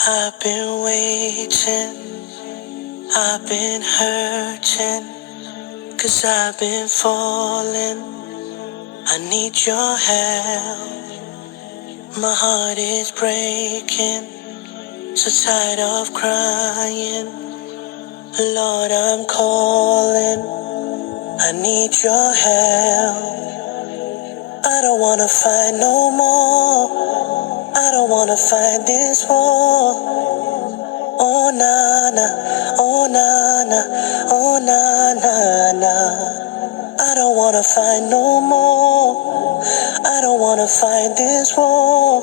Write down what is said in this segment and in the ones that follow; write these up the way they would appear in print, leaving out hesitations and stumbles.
I've been waiting, I've been hurting, 'cause I've been falling. I need your help. My heart is breaking, so tired of crying. Lord, I'm calling, I need your help. I don't wanna fight no more, I don't wanna fight this war. Oh na na, oh na na, oh na na na. I don't wanna fight no more, I don't wanna fight this war.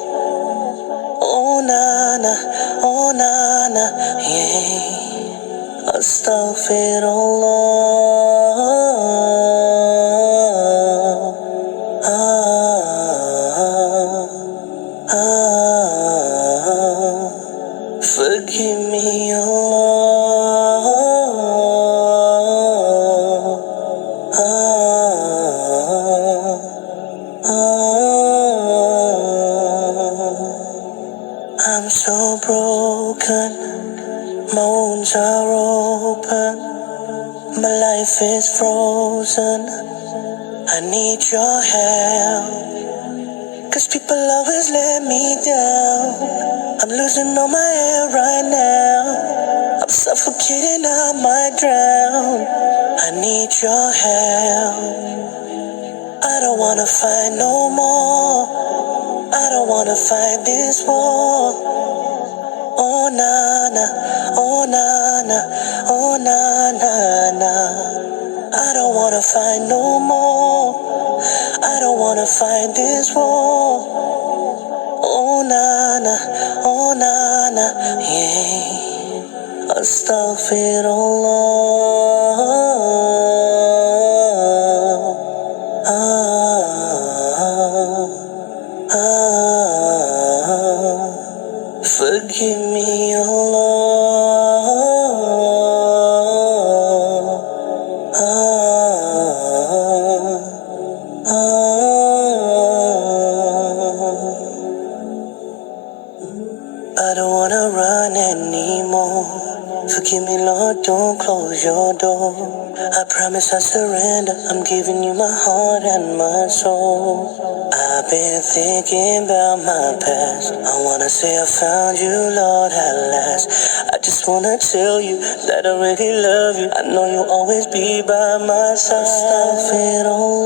Oh na na, oh na na, yeah. Astaghfirullah. Forgive me, Allah. I'm so broken, my wounds are open, my life is frozen. I need your help, 'cause people always let me down. I'm losing all my air right now, I'm suffocating, I might drown. I need your help. I don't wanna fight no more, I don't wanna fight this war. Oh na na, oh na na, oh na na na. I don't wanna fight no more, I don't wanna fight this war. Oh na na, oh na na, yeah. Astaghfirullah. Forgive me, I don't wanna run anymore. Forgive me, Lord, don't close your door. I promise I surrender, I'm giving you my heart and my soul. I've been thinking about my past, I wanna say I found you, Lord, at last. I just wanna tell you that I really love you, I know you'll always be by my side. Astaghfirullah.